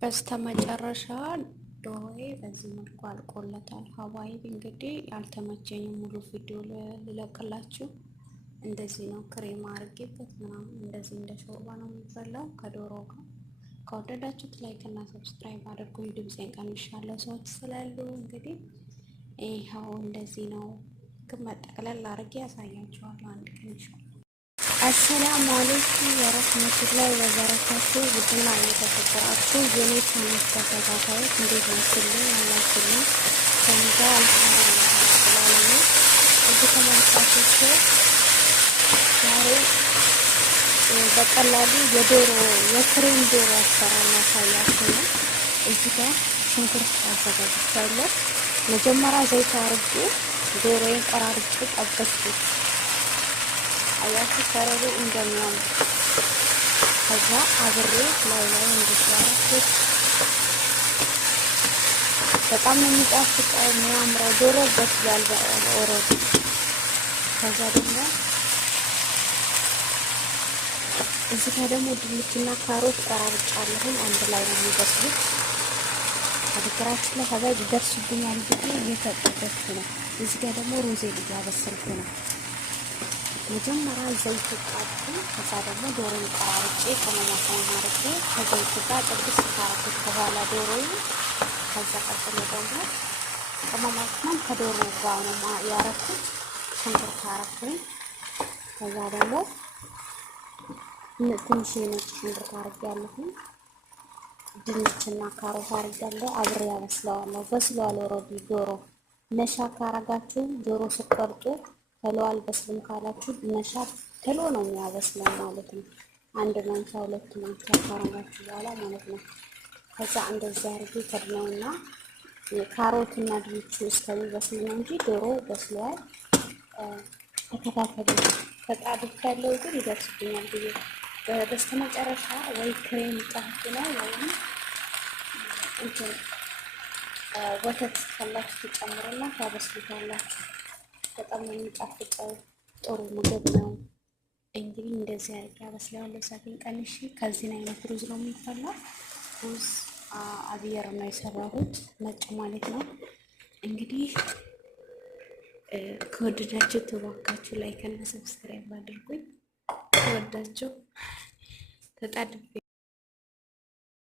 በስተመጨረሻ ዶሮዬ በዚህ መልኩ አልቆለታል። ሀባይብ እንግዲህ ያልተመቸኝ ሙሉ ቪዲዮ ልለቅላችሁ። እንደዚህ ነው ክሬም አድርጌበት ምናምን እንደዚህ እንደ ሾርባ ነው የሚበላው ከዶሮ ጋር። ከወደዳችሁት ላይክ እና ሰብስክራይብ አድርጉኝ። ድምፄን ቀንሻለሁ ሰዎች ስላሉ እንግዲህ ይኸው እንደዚህ ነው። ግን መጠቅለል አድርጌ ያሳያችኋለሁ አንድ ቀን ይሻላል። አሰላሙ አለይኩም ወረህመቱላሂ ወበረካቱ። ውድና እየተከበራችሁ የኔ ቻናል ተከታታዮች እንዴት ናችሁልኝ? አላችሁልኝ? ከሚጋ አልሐምዱሊላህ ስላለኝ እዚህ ተመልካቾች ዛሬ በቀላሉ የክሬም ዶሮ አሰራር ማሳያችሁ ነው። እዚህ ጋር ሽንኩርት አዘጋጅቻለሁ። መጀመሪያ ዘይት አርጌ ዶሮዬን ቆራርጬ ጠበስኩት። አያችሁ ከረሩ እንደሚያምር። ከዛ አብሬ ላይ እንዲያረኩት በጣም ነው የሚጣፍጠው የሚያምረው። ዶሮ በስሏል ኦልሬዲ። ከዛ ደግሞ እዚህ ጋር ደግሞ ድንችና ካሮት ቆራርጫለሁ። አንድ ላይ ነው የሚበስሉት። በነገራችን ላይ ሀባይ ይደርሱብኛል ብዬ እየተጠበቅኩ ነው። እዚህ ጋር ደግሞ ሩዜን እያበሰልኩ ነው። መጀመሪያ ዘይት ጣጥኩ። ከዛ ደግሞ ዶሮን ቆራርጬ ከመማሰና አድርጌ ከዘይት ጋር ጥብስ ካረኩት በኋላ ዶሮውን ከዛ ቀጥሎ ደግሞ ከመማሰናም ከዶሮ ጋር ነው ያረኩት። ሽንኩርት አረኩኝ። ከዛ ደግሞ ትንሽ ነጭ ሽንኩርት አርጌያለሁ። ድንችና ካሮት አርጌያለሁ። አብሬ ያበስለዋለሁ። በስሏል ኦልሬዲ ዶሮ። ነሻ ካረጋችሁ ዶሮ ስትቆርጡ ቶሎ አልበስልም ካላችሁ ነሻ ቶሎ ነው የሚያበስለው ማለት ነው። አንድ ማንኪያ ሁለት ማንኪያ ካረጋችሁ በኋላ ማለት ነው። ከዛ እንደዚህ አርጌ ከድነውና ካሮትና ድንቹ እስከሚበስል ነው እንጂ ዶሮ በስሏል። ተከታተሉ። ተጣድፍ ያለው ግን ይደርስብኛል ብዬ በስተመጨረሻ ወይ ክሬም ጣፍጥ ነው ወይም እንትን ወተት ካላችሁ ትጨምሩና ታበስሉታላችሁ። በጣም የሚጣፍጠው ጥሩ ምግብ ነው። እንግዲህ እንደዚህ አድርጌ አበስለዋለሁ። እሳቴን ቀንሼ ከዚህ አይነት ሩዝ ነው የሚፈላው። ሩዝ አብየር ነው የሰራሁት፣ ነጭ ማለት ነው። እንግዲህ ከወደዳችሁ ተባካችሁ ላይክ እና ሰብስክራይብ አድርጉኝ። ከወዳችሁ ተጣድቤ